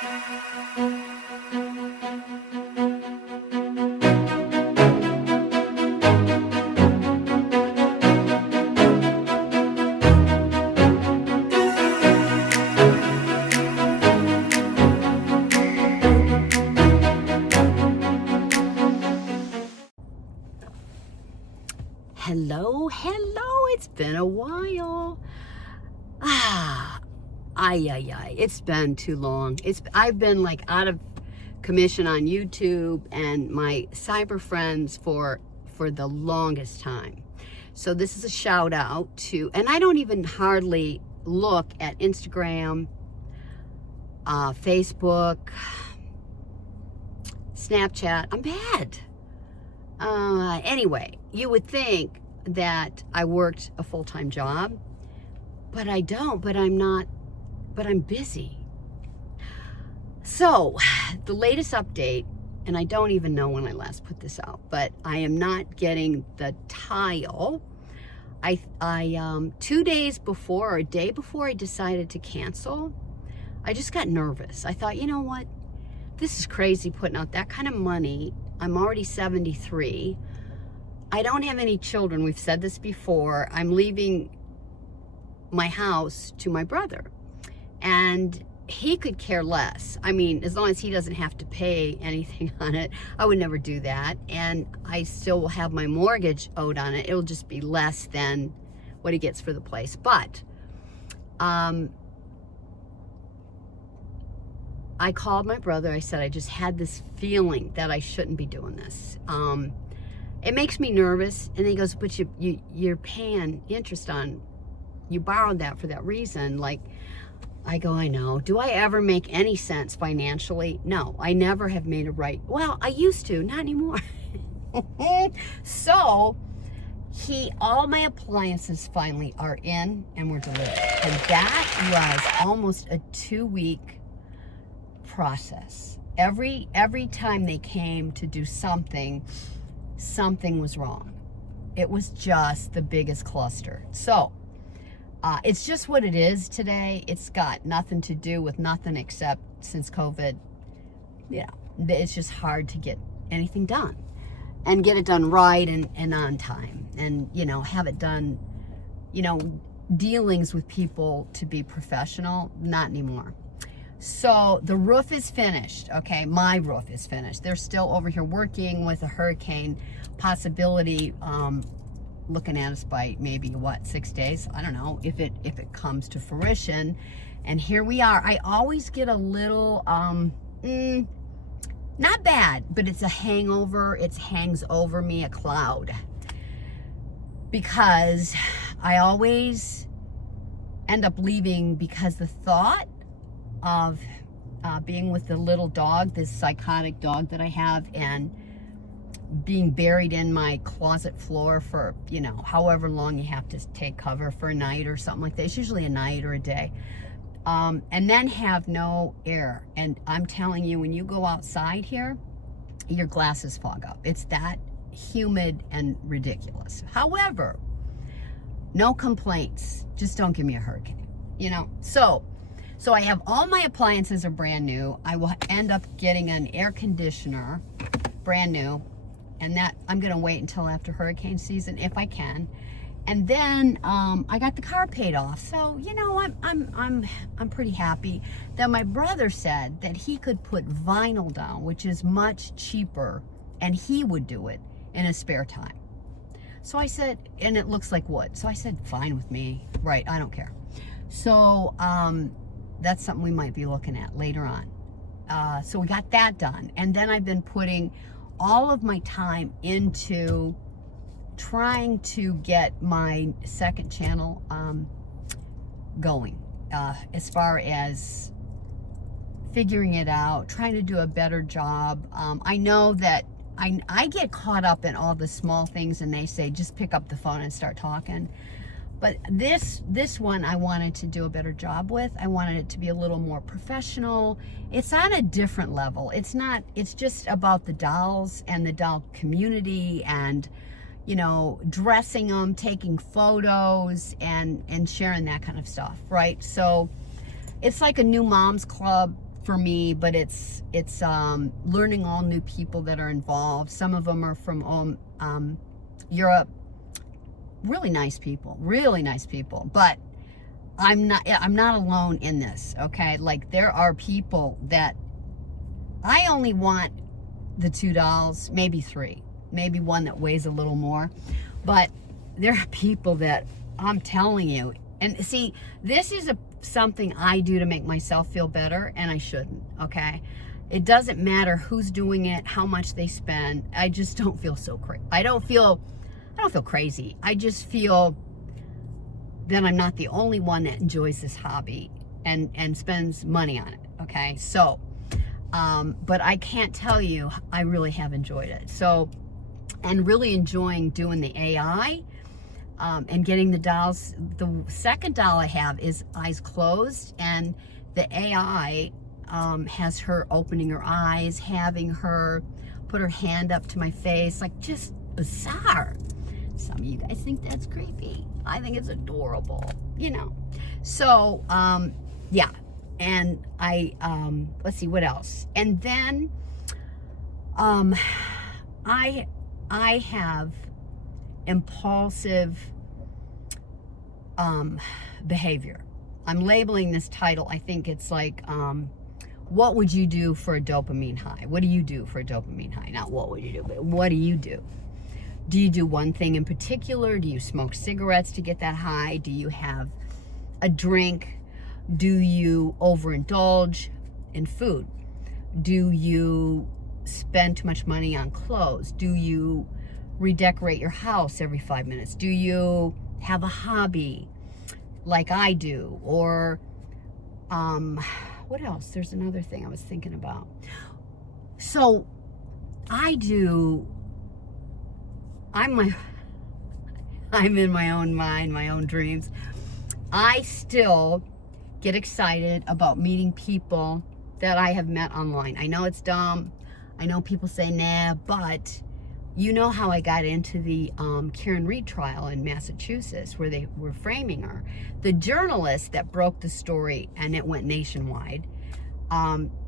Hello, it's been a while. It's been too long. I've been like out of commission on YouTube and my cyber friends for the longest time. So this is a shout out to, and I don't even hardly look at Instagram, Facebook, Snapchat. I'm bad. Anyway, you would think that I worked a full-time job, but I don't, but I'm busy. So the latest update, and I don't even know when I last put this out, but I am not getting the tile. I 2 days before, or a day before I decided to cancel, I just got nervous. I thought, you know what? This is crazy putting out that kind of money. I'm already 73. I don't have any children. We've said this before. I'm leaving my house to my brother. And he could care less. I mean, as long as he doesn't have to pay anything on it, I would never do that. And I still will have my mortgage owed on it. It'll just be less than what he gets for the place. But I called my brother. I said, I just had this feeling that I shouldn't be doing this. It makes me nervous. And he goes, but you're paying interest on, you borrowed that for that reason. Like, I go, I know. Do I ever make any sense financially? No, I never have made it right. Well, I used to, not anymore. So, all my appliances finally are in and were delivered. And that was almost a 2-week process. Every time they came to do something was wrong. It was just the biggest cluster. So, it's just what it is today. It's got nothing to do with nothing except since COVID, it's just hard to get anything done and get it done right and on time and, have it done, dealings with people to be professional, not anymore. So the roof is finished, okay? My roof is finished. They're still over here working with a hurricane possibility, looking at us by maybe 6 days. I don't know if it comes to fruition. And here we are. I always get a little not bad, but it's a hangover. It hangs over me, a cloud, because I always end up leaving because the thought of being with the little dog, this psychotic dog that I have, and being buried in my closet floor for, however long you have to take cover for a night or something like that. It's usually a night or a day. And then have no air. And I'm telling you, when you go outside here, your glasses fog up. It's that humid and ridiculous. However, no complaints. Just don't give me a hurricane, So I have all my appliances are brand new. I will end up getting an air conditioner, brand new. And that I'm gonna wait until after hurricane season if I can. And then I got the car paid off. So I'm pretty happy. That my brother said that he could put vinyl down, which is much cheaper, and he would do it in his spare time. So I said, and it looks like wood. So I said, fine with me, right? I don't care. So that's something we might be looking at later on. So we got that done, and then I've been putting all of my time into trying to get my second channel going, as far as figuring it out, trying to do a better job. I know that I get caught up in all the small things, and they say just pick up the phone and start talking. But this one I wanted to do a better job with. I wanted it to be a little more professional. It's on a different level. It's just about the dolls and the doll community, and dressing them, taking photos, and sharing that kind of stuff, right? So it's like a new moms club for me, but it's learning all new people that are involved. Some of them are from Europe. Really nice people, but I'm not alone in this, okay? Like, there are people that I only want the 2 dolls, maybe 3, maybe one that weighs a little more, but there are people that I'm telling you, and see, this is something I do to make myself feel better, and I shouldn't, okay? It doesn't matter who's doing it, how much they spend. I just don't feel so crazy. I don't feel crazy. I just feel that I'm not the only one that enjoys this hobby and spends money on it, okay? So, but I can't tell you, I really have enjoyed it. So, and really enjoying doing the AI, and getting the dolls. The second doll I have is eyes closed, and the AI has her opening her eyes, having her put her hand up to my face, like just bizarre. Some of you guys think that's creepy. I think it's adorable, you know. So, yeah. And I, let's see, what else? And then, I have impulsive, behavior. I'm labeling this title, I think it's like, what would you do for a dopamine high? What do you do for a dopamine high? Not what would you do, but what do you do? Do you do one thing in particular? Do you smoke cigarettes to get that high? Do you have a drink? Do you overindulge in food? Do you spend too much money on clothes? Do you redecorate your house every 5 minutes? Do you have a hobby like I do? Or what else? There's another thing I was thinking about. So I'm in my own mind, my own dreams. I still get excited about meeting people that I have met online. I know it's dumb. I know people say, nah, but you know how I got into the Karen Reed trial in Massachusetts, where they were framing her. The journalist that broke the story, and it went nationwide,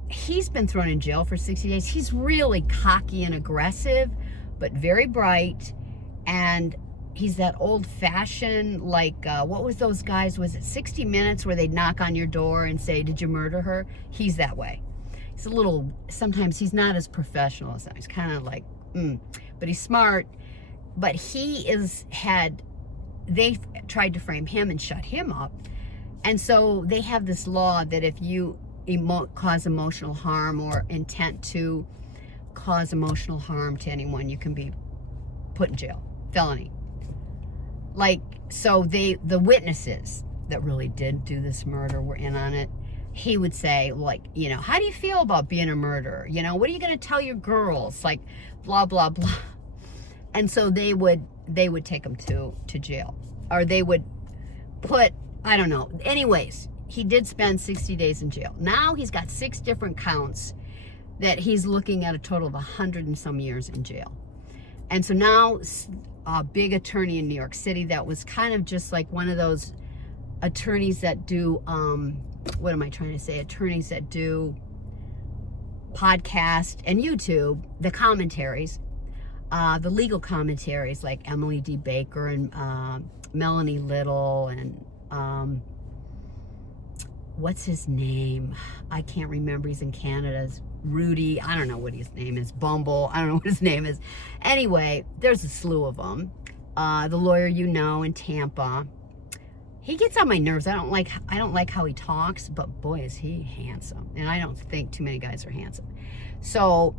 he's been thrown in jail for 60 days. He's really cocky and aggressive, but very bright. And he's that old-fashioned, like, what was those guys? Was it 60 Minutes, where they'd knock on your door and say, did you murder her? He's that way. He's a little, sometimes he's not as professional as that. He's kind of like, but he's smart. But they've tried to frame him and shut him up. And so they have this law that if you cause emotional harm or intent to cause emotional harm to anyone, you can be put in jail. Felony. Like, so the witnesses that really did do this murder were in on it. He would say, like, you know, how do you feel about being a murderer? You know, what are you going to tell your girls? Like, blah, blah, blah. And so they would take him to jail. Or they would put, I don't know. Anyways, he did spend 60 days in jail. Now he's got 6 different counts that he's looking at a total of 100 and some years in jail. And so now a big attorney in New York City that was kind of just like one of those attorneys that do, what am I trying to say? Attorneys that do podcast and YouTube, the commentaries, the legal commentaries, like Emily D. Baker and Melanie Little and what's his name? I can't remember. He's in Canada. Rudy, I don't know what his name is. Bumble, I don't know what his name is. Anyway, there's a slew of them. The lawyer in Tampa. He gets on my nerves. I don't like how he talks, but boy, is he handsome. And I don't think too many guys are handsome. So,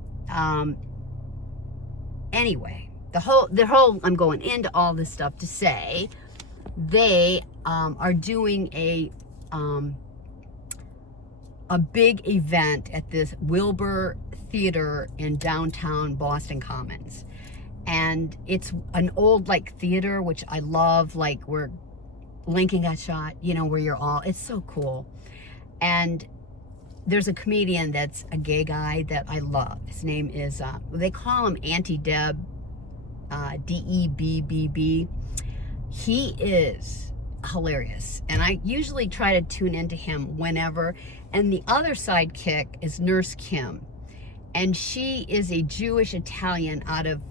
anyway, the whole, I'm going into all this stuff to say they are doing a big event at this Wilbur Theater in downtown Boston Commons. And it's an old, like, theater, which I love, like, where Lincoln got shot, you know, where you're all, it's so cool. And there's a comedian that's a gay guy that I love. His name is, they call him auntiedeb, D-E-B-B-B. He is hilarious. And I usually try to tune into him whenever. And the other sidekick is Nurse Kim. And she is a Jewish Italian out of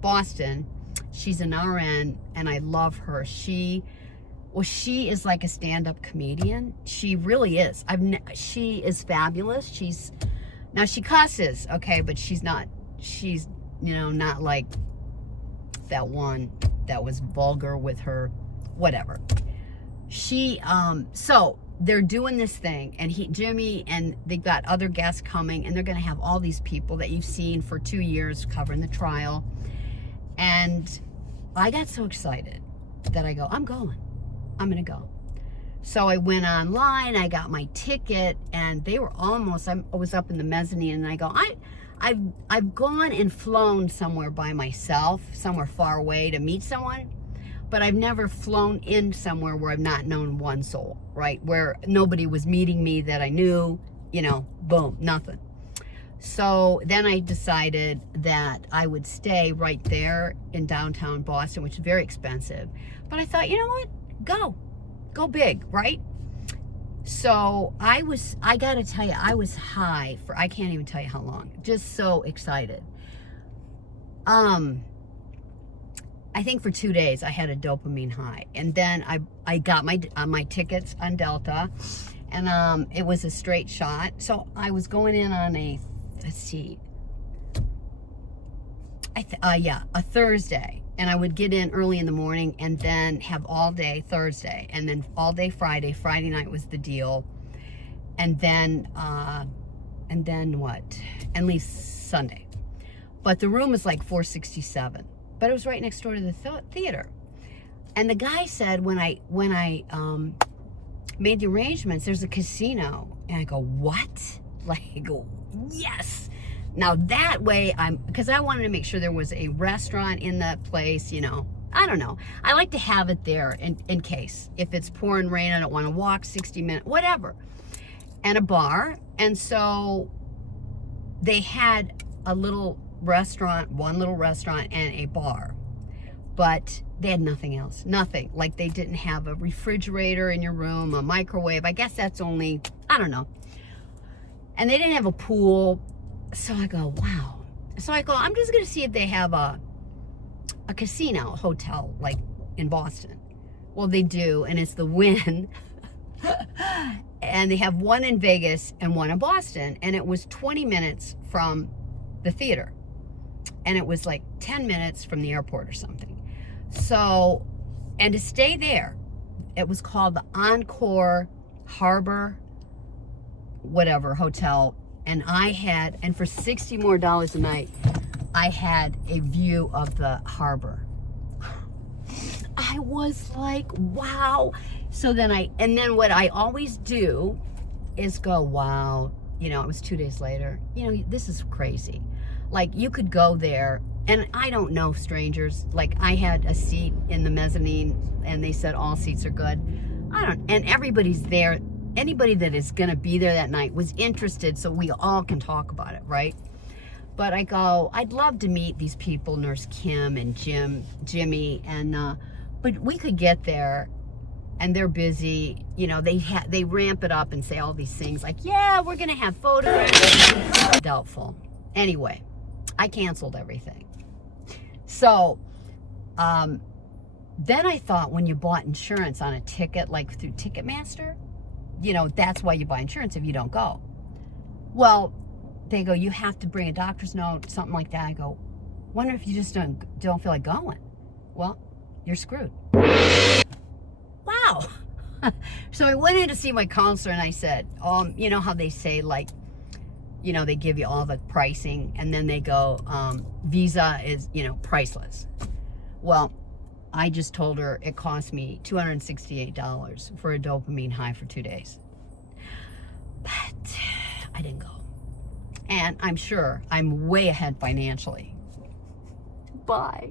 Boston. She's an RN, and I love her. She is like a stand-up comedian. She really is. She is fabulous. Now she cusses, okay, but she's not not like that one that was vulgar with her, whatever. So they're doing this thing, and Jimmy, and they've got other guests coming, and they're going to have all these people that you've seen for 2 years covering the trial. And I got so excited that I go, I'm going to go. So I went online, I got my ticket, and they were I was up in the mezzanine, and I go, I've gone and flown somewhere by myself, somewhere far away to meet someone, but I've never flown in somewhere where I've not known one soul, right? Where nobody was meeting me that I knew, boom, nothing. So then I decided that I would stay right there in downtown Boston, which is very expensive. But I thought, you know what? Go big, right? So I gotta tell you, I was high for, I can't even tell you how long, just so excited. I think for 2 days I had a dopamine high, and then I got my tickets on Delta, and it was a straight shot. So I was going in on a Thursday, and I would get in early in the morning and then have all day Thursday, and then all day Friday. Friday night was the deal, and then what? At least Sunday. But the room was like $467, but it was right next door to the theater. And the guy said when I made the arrangements, there's a casino, and I go, what? Like, I go, yes. Now that way, because I wanted to make sure there was a restaurant in that place, I don't know. I like to have it there in case. If it's pouring rain, I don't want to walk 60 minutes, whatever. And a bar. And so they had one little restaurant and a bar. But they had nothing else. Nothing. Like they didn't have a refrigerator in your room, a microwave. I guess that's only, I don't know. And they didn't have a pool. So I go, wow. So I go, I'm just going to see if they have a casino hotel like in Boston. Well, they do, and it's the Wynn. And they have one in Vegas and one in Boston. And it was 20 minutes from the theater. And it was like 10 minutes from the airport or something. So, and to stay there, it was called the Encore Harbor, whatever, hotel. And and for $60 more a night, I had a view of the harbor. I was like, wow. So then what I always do is go, wow, it was 2 days later. This is crazy. Like, you could go there, and I don't know strangers. Like, I had a seat in the mezzanine, and they said all seats are good. And everybody's there. Anybody that is going to be there that night was interested, so we all can talk about it, right? But I go, I'd love to meet these people, Nurse Kim and Jimmy, and but we could get there, and they're busy. They ramp it up and say all these things like, yeah, we're going to have photos. Doubtful. Anyway, I canceled everything. So then I thought, when you bought insurance on a ticket, like through Ticketmaster, that's why you buy insurance if you don't go. Well, they go, you have to bring a doctor's note, something like that. I go, wonder if you just don't feel like going. Well, you're screwed. Wow. So I went in to see my counselor, and I said, you know how they say, like, they give you all the pricing, and then they go, Visa is, priceless. Well, I just told her it cost me $268 for a dopamine high for 2 days. But I didn't go. And I'm sure I'm way ahead financially. Bye.